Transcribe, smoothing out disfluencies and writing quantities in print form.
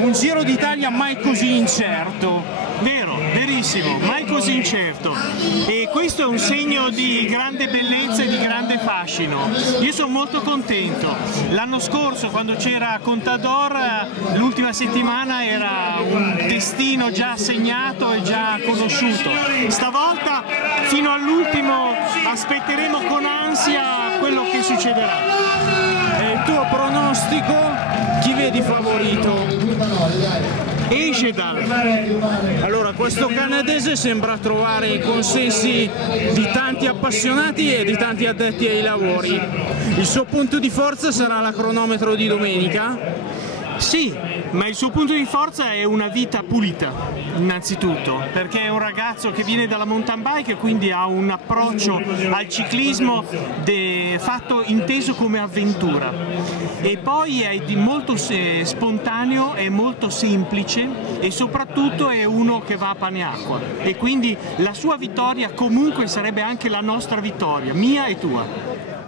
Un Giro d'Italia mai così incerto. Vero, verissimo, mai così incerto. E questo è un segno di grande bellezza e di grande fascino. Io sono molto contento. L'anno scorso, quando c'era Contador, l'ultima settimana era un destino già segnato e già conosciuto. Stavolta, fino all'ultimo, aspetteremo con ansia quello che succederà. E il tuo pronostico? Chi vedi favorito? Ejedal. Allora, questo canadese sembra trovare i consensi di tanti appassionati e di tanti addetti ai lavori. Il suo punto di forza sarà la cronometro di domenica? Sì, ma il suo punto di forza è una vita pulita, innanzitutto, perché è un ragazzo che viene dalla mountain bike e quindi ha un approccio al ciclismo fatto inteso come avventura. E poi è molto spontaneo, è molto semplice e soprattutto è uno che va a pane e acqua. E quindi la sua vittoria comunque sarebbe anche la nostra vittoria, mia e tua.